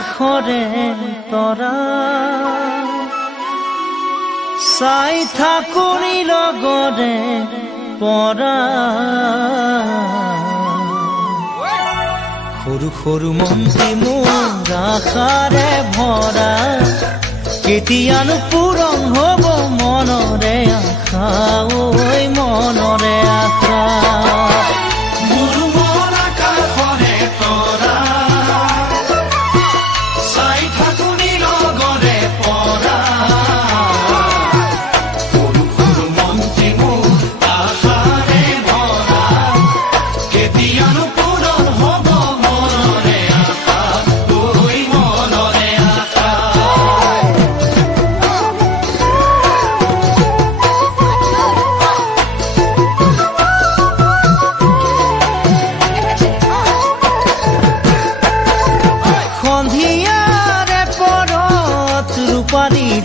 কাষৰে তৰা চাই থাকোঁ লগৰে পৰা সৰু সৰু মনটি মোৰ আশাৰে ভৰা কেতিয়ানো পূৰণ হ'ব মনৰে আশা ঐ মনৰে আশা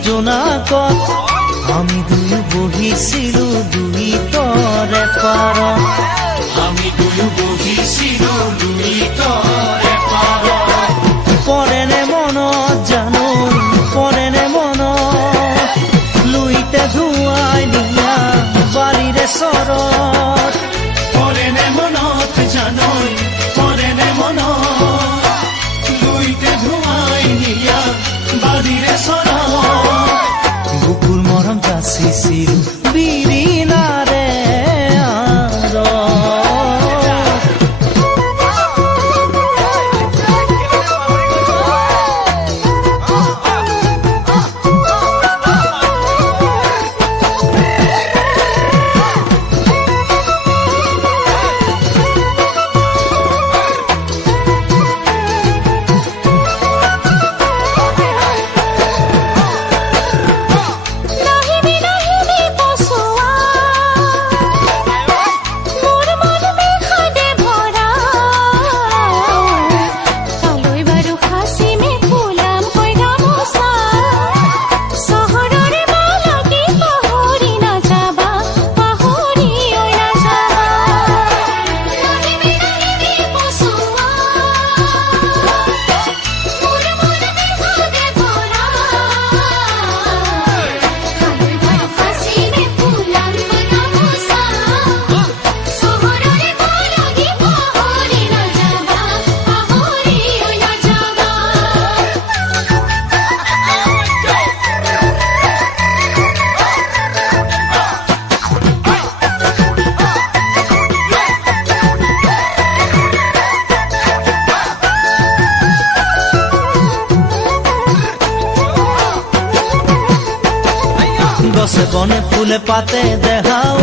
জোনাকত আমি দুয়ো বহিছিলোঁ দুই তৰে পাৰত আমি দুয়ো বহিছিলোঁ দুই তৰে পাৰত পৰেনে মনত জানো পৰেনে মনত লুইতে ধুৱাই দিয়া বালিৰে চৰত পৰেনে মনত জানো পৰেনে মনত লুইতে ধুৱাই দিয়া বালিৰে চৰত বুকুৰ মৰম যাচিছিল বিৰিণাৰে গছে বনে ফুলে পাতে দেখাও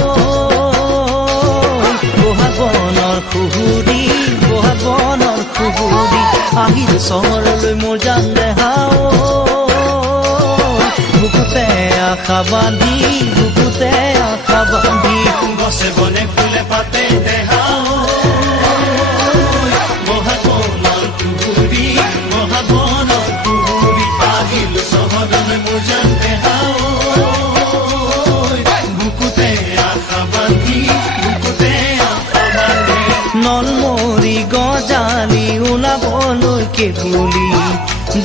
বহাগ বনৰ খুহুৰি বহাগ বনৰ খুহুৰি আহিল চহৰলৈ মোৰ জান দেখাও বুকুতে আশা বান্ধি বুকুতে আশা বান্ধি গছে বনে ফুলে পাতে দেখাও বহাগ বনৰ খুহুৰি বহাগ বনৰ খুহুৰি আহিল চহৰলৈ মোৰ জান দেখাও নলমৰি গজালি ওলাবলৈকে বুলি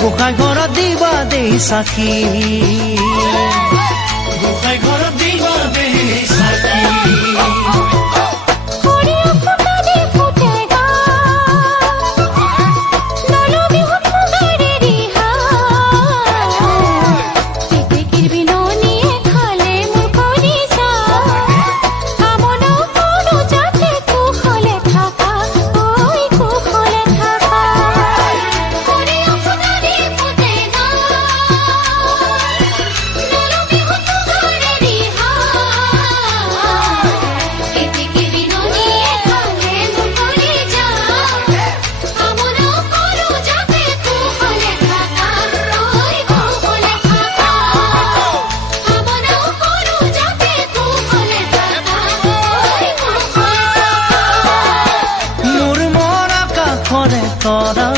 গোসাঁই ঘৰত দিবা দেই চাকি গোসাঁই ঘৰত দিবা দেই চাকি তোৰা